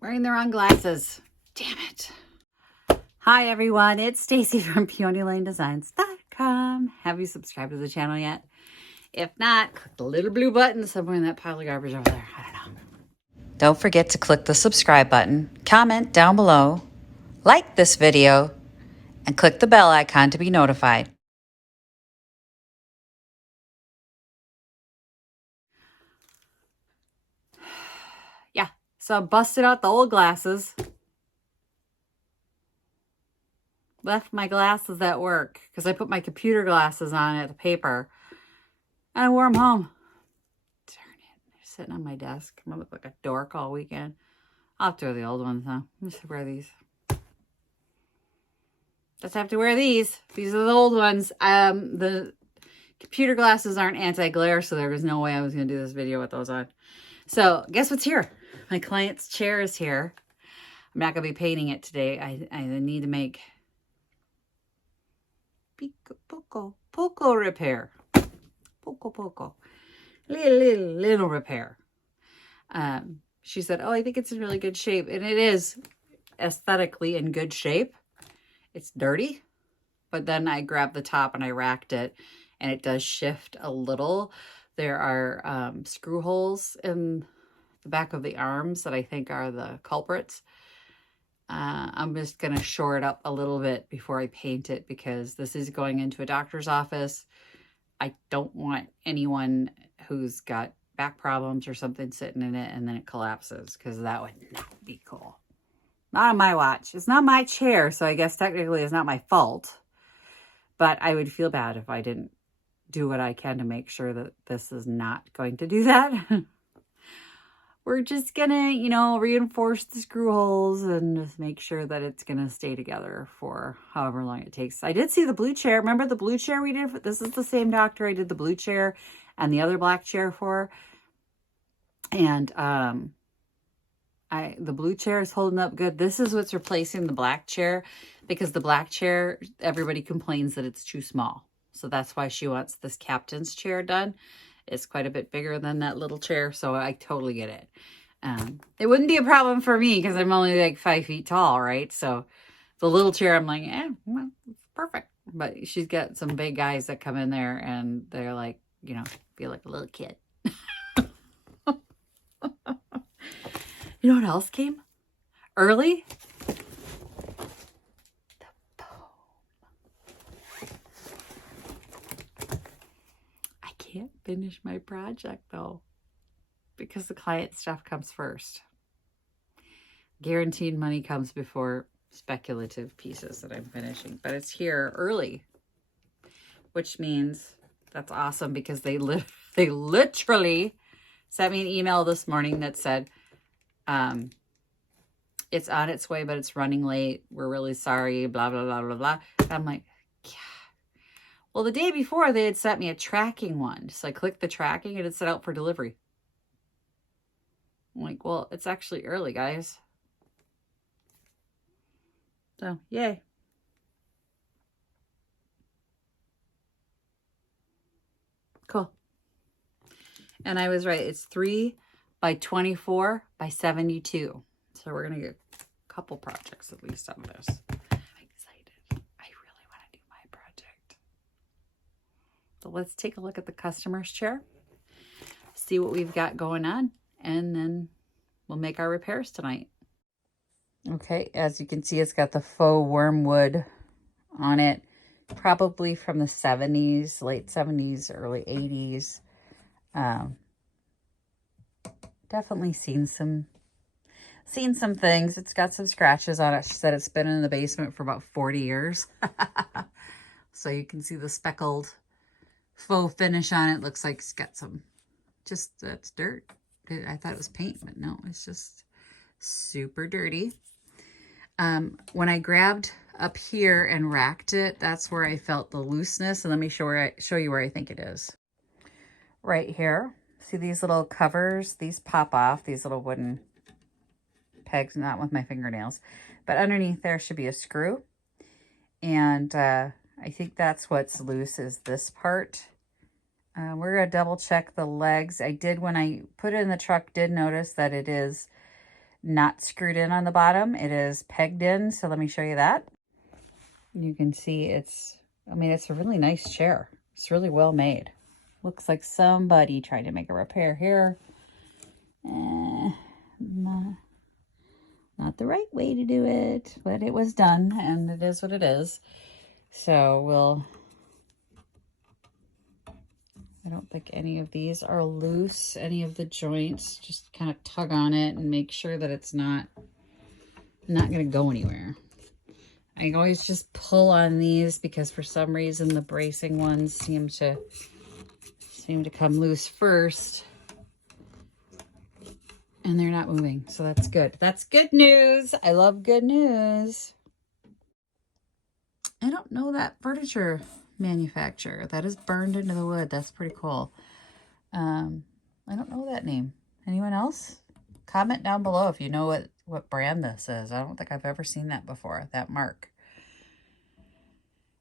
Wearing the wrong glasses. Damn it. Hi everyone, it's Stacy from PeonyLaneDesigns.com. Have you subscribed to the channel yet? If not, click the little blue button somewhere in that pile of garbage over there. I don't know. Don't forget to click the subscribe button, comment down below, like this video, and click the bell icon to be notified. Yeah, so I busted out the old glasses. Left my glasses at work because I put my computer glasses on at the paper. And I wore them home. Darn it. They're sitting on my desk. I'm going to look like a dork all weekend. I'll throw the old ones though. Just wear these. Just have to wear these. These are the old ones. The computer glasses aren't anti-glare, so there was no way I was going to do this video with those on. So guess what's here? My client's chair is here. I'm not going to be painting it today. I need to make poco repair. Poco. Little repair. She said, oh, I think it's in really good shape. And it is aesthetically in good shape. It's dirty. But then I grabbed the top and I racked it. And it does shift a little. There are screw holes in the back of the arms that I think are the culprits. I'm just going to shore it up a little bit before I paint it because this is going into a doctor's office. I don't want anyone who's got back problems or something sitting in it and then it collapses because that would not be cool. Not on my watch. It's not my chair, so I guess technically it's not my fault. But I would feel bad if I didn't do what I can to make sure that this is not going to do that. We're just gonna, reinforce the screw holes and just make sure that it's gonna stay together for however long it takes. I did see the blue chair. Remember the blue chair we did? This is the same doctor I did the blue chair and the other black chair for. And the blue chair is holding up good. This is what's replacing the black chair because the black chair, everybody complains that it's too small. So that's why she wants this captain's chair done. It's quite a bit bigger than that little chair, so I totally get it. It wouldn't be a problem for me because I'm only like 5 feet tall, right? So the little chair, I'm like, well, it's perfect. But she's got some big guys that come in there and they're like, feel like a little kid. You know what else came early? Can't finish my project though because the client stuff comes first. Guaranteed money comes before speculative pieces that I'm finishing, but it's here early, which means that's awesome because they literally sent me an email this morning that said it's on its way but it's running late, we're really sorry, blah blah blah blah blah. And I'm like, yeah. Well, the day before, they had sent me a tracking one. So I clicked the tracking and it said out for delivery. I'm like, well, it's actually early, guys. So, yay. Cool. And I was right. It's 3 by 24 by 72. So we're going to get a couple projects at least on this. So let's take a look at the customer's chair, see what we've got going on, and then we'll make our repairs tonight. Okay, as you can see, it's got the faux wormwood on it, probably from the 70s, late 70s, early 80s. Definitely seen some things. It's got some scratches on it. She said it's been in the basement for about 40 years. So you can see the speckled faux finish on it. Looks like it's got some, that's dirt. I thought it was paint, but no, it's just super dirty. When I grabbed up here and racked it, that's where I felt the looseness. And let me show you where I think it is. Right here. See these little covers? These pop off, these little wooden pegs, not with my fingernails. But underneath there should be a screw. And I think that's what's loose is this part. We're going to double check the legs. I did, when I put it in the truck, did notice that it is not screwed in on the bottom. It is pegged in. So let me show you that. You can see it's a really nice chair. It's really well made. Looks like somebody tried to make a repair here. Not the right way to do it, but it was done, and it is what it is. So I don't think any of these are loose, any of the joints. Just kind of tug on it and make sure that it's not going to go anywhere. I always just pull on these because for some reason the bracing ones seem to come loose first. And they're not moving, so that's good. That's good news. I love good news. I don't know that furniture manufacturer. That is burned into the wood. That's pretty cool. I don't know that name. Anyone else? Comment down below if you know what brand this is. I don't think I've ever seen that before, that mark.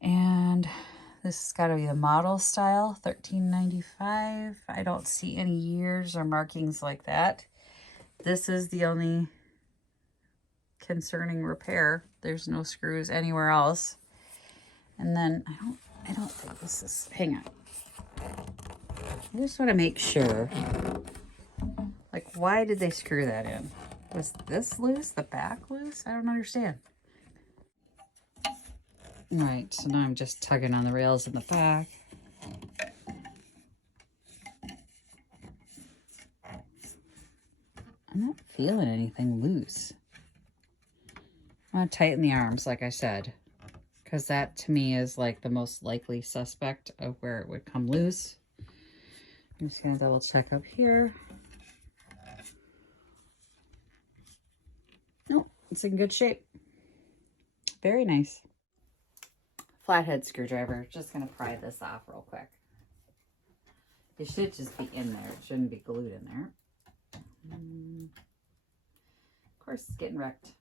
And this has got to be the model style, $13.95. I don't see any years or markings like that. This is the only concerning repair. There's no screws anywhere else. And then I don't think this is, hang on. I just want to make sure. Like, why did they screw that in? Was this loose? The back loose? I don't understand. All right, so now I'm just tugging on the rails in the back. I'm not feeling anything loose. I want to tighten the arms, like I said, because that to me is like the most likely suspect of where it would come loose. I'm just going to double check up here. Nope, it's in good shape. Very nice. Flathead screwdriver. Just going to pry this off real quick. It should just be in there. It shouldn't be glued in there. Of course, it's getting wrecked.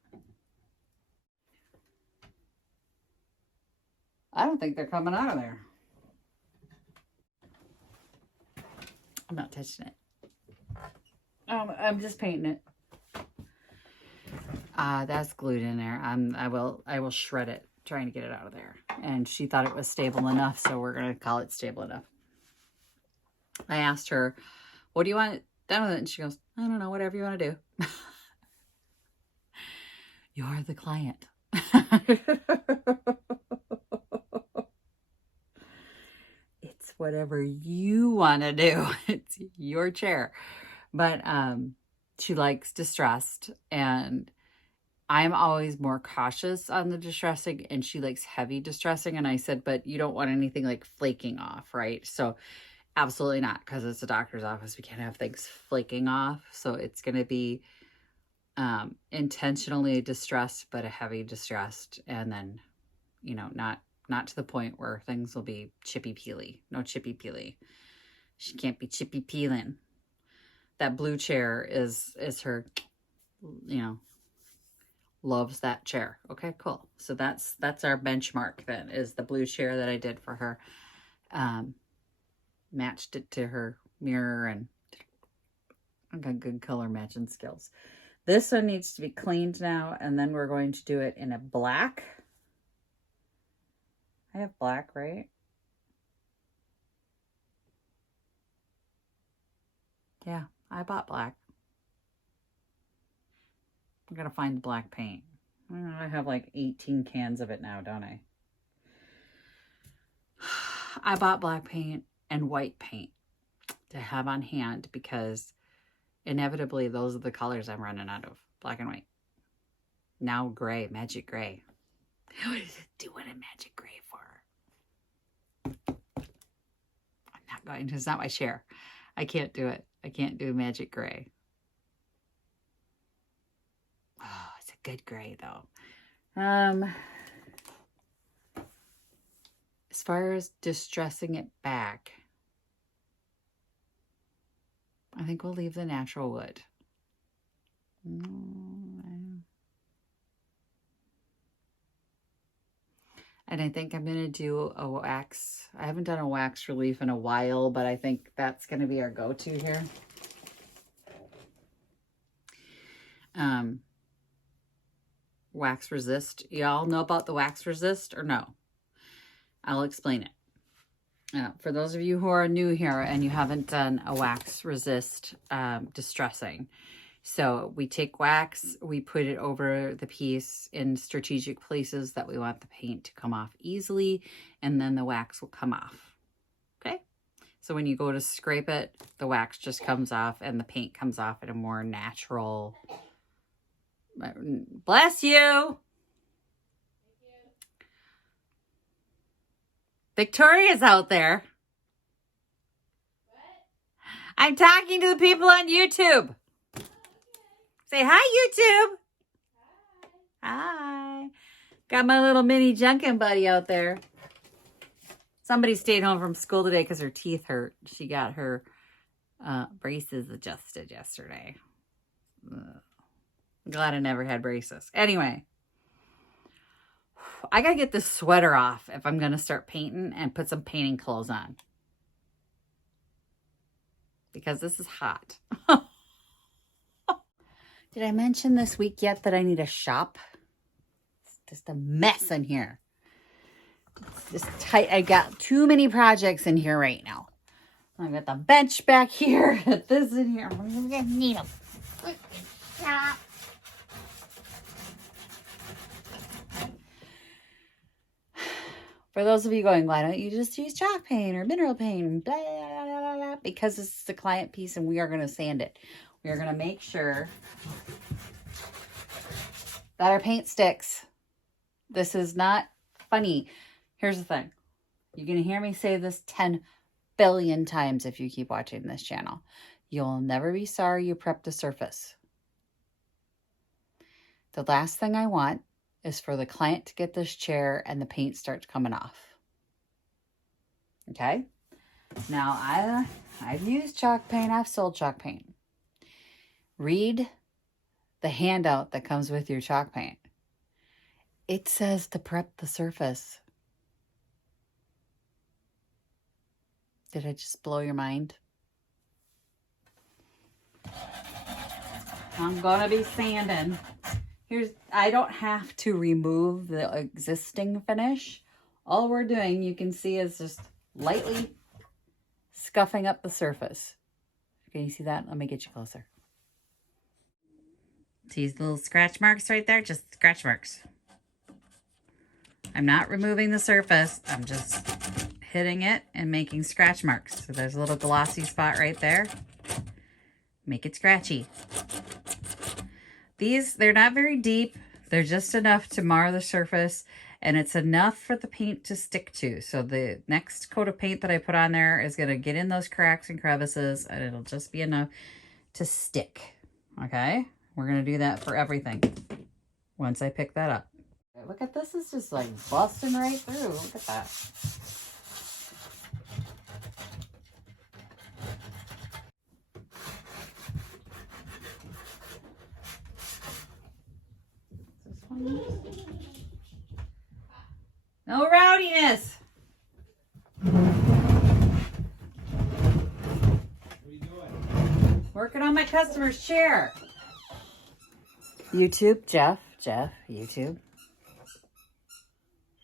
I don't think they're coming out of there. I'm not touching it. I'm just painting it. That's glued in there. I will shred it, trying to get it out of there. And she thought it was stable enough, so we're gonna call it stable enough. I asked her, "What do you want done with it?" And she goes, "I don't know, whatever you want to do." You're the client. It's whatever you want to do. It's your chair. But she likes distressed, and I'm always more cautious on the distressing, and she likes heavy distressing. And I said, but you don't want anything like flaking off, right? So absolutely not, because it's a doctor's office. We can't have things flaking off. So it's going to be intentionally distressed, but a heavy distressed, and then, you know, not to the point where things will be chippy peely. No chippy peely. She can't be chippy peeling. That blue chair is her, you know, loves that chair. Okay, cool. So that's our benchmark then, is the blue chair that I did for her. Matched it to her mirror, and I got good color matching skills. This one needs to be cleaned now, and then we're going to do it in a black. I have black, right? Yeah, I bought black. I'm going to find the black paint. I have like 18 cans of it now, don't I? I bought black paint and white paint to have on hand because inevitably those are the colors I'm running out of. Black and white. Now gray, magic gray. What is it doing a magic gray for? I'm not going to. It's not my chair. I can't do it. I can't do magic gray. Oh, it's a good gray though. As far as distressing it back, I think we'll leave the natural wood. And I think I'm going to do a wax. I haven't done a wax relief in a while, but I think that's going to be our go-to here. wax resist. Y'all know about the wax resist or no? I'll explain it. For those of you who are new here and you haven't done a wax resist distressing. So we take wax, we put it over the piece in strategic places that we want the paint to come off easily, and then the wax will come off. Okay? So when you go to scrape it, the wax just comes off and the paint comes off in a more natural. Bless you. Victoria's out there. What? I'm talking to the people on YouTube. Okay. Say hi, YouTube. Hi. Hi. Got my little mini Junkin' buddy out there. Somebody stayed home from school today because her teeth hurt. She got her braces adjusted yesterday. I'm glad I never had braces. Anyway. I gotta get this sweater off if I'm gonna start painting and put some painting clothes on. Because this is hot. Did I mention this week yet that I need a shop? It's just a mess in here. It's just tight. I got too many projects in here right now. I've got the bench back here. Got this in here. I'm gonna need them. Stop. For those of you going, why don't you just use chalk paint or mineral paint? Blah, blah, blah, blah, because this is a client piece and we are going to sand it. We are going to make sure that our paint sticks. This is not funny. Here's the thing. You're going to hear me say this 10 billion times if you keep watching this channel. You'll never be sorry you prepped the surface. The last thing I want is for the client to get this chair and the paint starts coming off. Okay? Now, I've used chalk paint. I've sold chalk paint. Read the handout that comes with your chalk paint. It says to prep the surface. Did I just blow your mind? I'm gonna be sanding. I don't have to remove the existing finish. All we're doing, you can see, is just lightly scuffing up the surface. Can you see that? Let me get you closer. See these little scratch marks right there? Just scratch marks. I'm not removing the surface. I'm just hitting it and making scratch marks. So there's a little glossy spot right there. Make it scratchy. They're not very deep. They're just enough to mar the surface, and it's enough for the paint to stick to. So the next coat of paint that I put on there is going to get in those cracks and crevices, and it'll just be enough to stick. Okay? We're going to do that for everything once I pick that up. Look at this. It's just like busting right through. Look at that. No rowdiness. What are you doing? Working on my customer's chair. YouTube, Jeff, YouTube.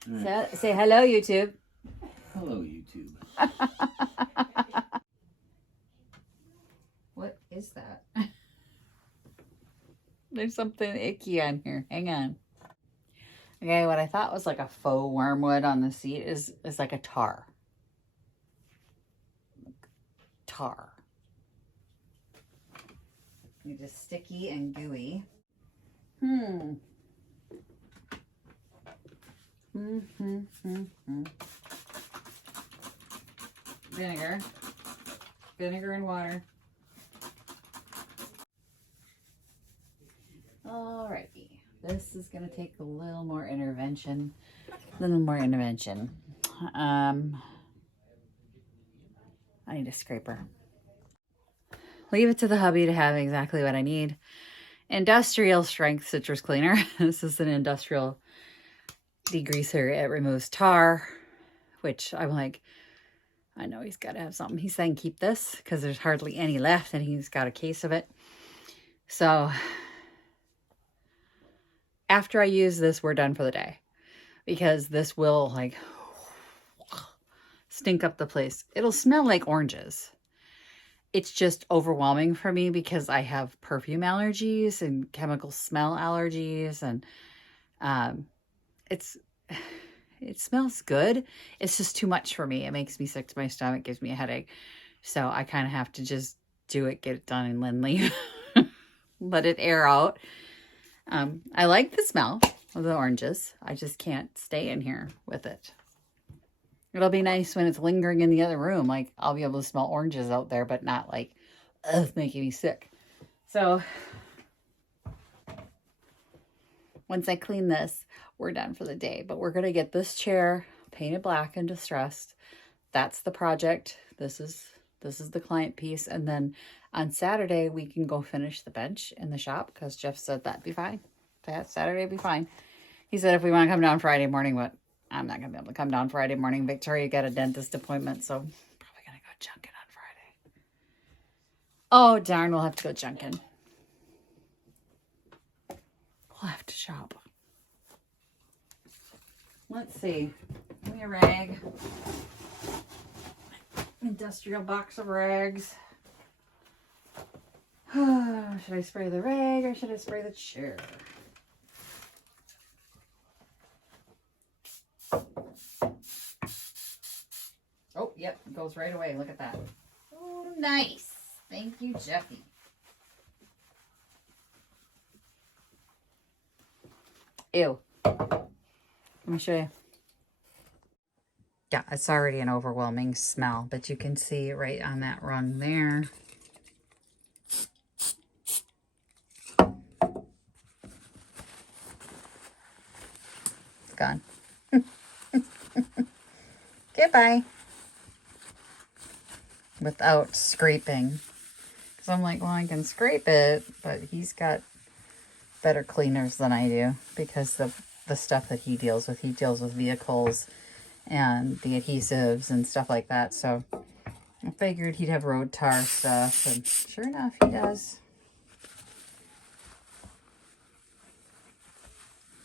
Right. Say hello, YouTube. Hello, YouTube. What is that? There's something icky on here. Hang on. Okay, what I thought was like a faux wormwood on the seat is like a tar. Tar. It's just sticky and gooey. Vinegar. Vinegar and water. Alrighty. This is going to take a little more intervention. I need a scraper. Leave it to the hubby to have exactly what I need. Industrial strength citrus cleaner. This is an industrial degreaser. It removes tar, which I'm like, I know he's got to have something. He's saying keep this because there's hardly any left and he's got a case of it. So after I use this, we're done for the day, because this will like stink up the place. It'll smell like oranges. It's just overwhelming for me because I have perfume allergies and chemical smell allergies, and it smells good. It's just too much for me. It makes me sick to my stomach, gives me a headache. So I kind of have to just do it, get it done, and then leave. Let it air out. I like the smell of the oranges. I just can't stay in here with it. It'll be nice when it's lingering in the other room. Like, I'll be able to smell oranges out there, but not like, making me sick. So once I clean this, we're done for the day. But we're going to get this chair painted black and distressed. That's the project. This is the client piece. And then on Saturday, we can go finish the bench in the shop, because Jeff said that'd be fine. Saturday would be fine. He said if we want to come down Friday morning, but I'm not going to be able to come down Friday morning. Victoria got a dentist appointment, so I'm probably going to go junking on Friday. Oh, darn, we'll have to go junking. We'll have to shop. Let's see. Give me a rag. Industrial box of rags. Should I spray the rag or should I spray the chair? Oh, yep, it goes right away. Look at that. Oh, nice. Thank you, Jeffy. Ew. Let me show you. Yeah, it's already an overwhelming smell, but you can see right on that rung there. It's gone. Goodbye. Without scraping. Because I'm like, well, I can scrape it, but he's got better cleaners than I do, because the stuff that he deals with vehicles and the adhesives and stuff like that. So I figured he'd have road tar stuff, and sure enough, he does.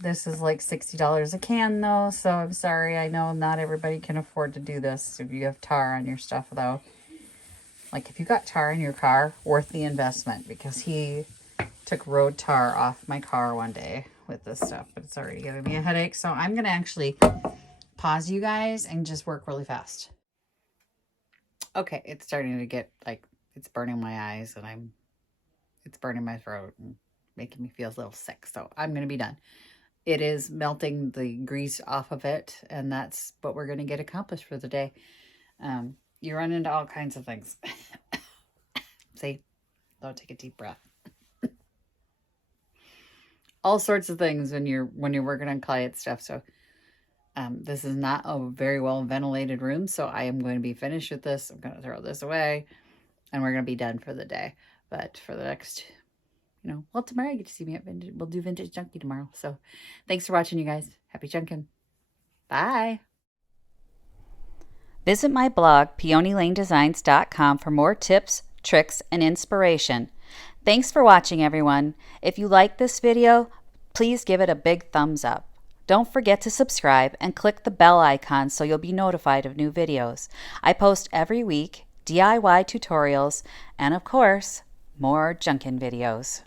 This is like $60 a can though, so I'm sorry. I know not everybody can afford to do this if you have tar on your stuff though. Like if you got tar in your car, worth the investment, because he took road tar off my car one day with this stuff, but it's already giving me a headache. So I'm going to actually pause you guys and just work really fast. Okay, it's starting to get like, it's burning my eyes and it's burning my throat and making me feel a little sick. So I'm going to be done. It is melting the grease off of it, and that's what we're going to get accomplished for the day. You run into all kinds of things. See? Don't take a deep breath. All sorts of things when you're working on client stuff. So this is not a very well ventilated room, so I am going to be finished with this. I'm going to throw this away, and we're going to be done for the day. But for the next, well, tomorrow you get to see me at Vintage. We'll do Vintage Junkie tomorrow. So thanks for watching, you guys. Happy junking. Bye. Visit my blog, peonylanedesigns.com, for more tips, tricks, and inspiration. Thanks for watching, everyone. If you like this video, please give it a big thumbs up. Don't forget to subscribe and click the bell icon so you'll be notified of new videos. I post every week DIY tutorials and, of course, more junkin' videos.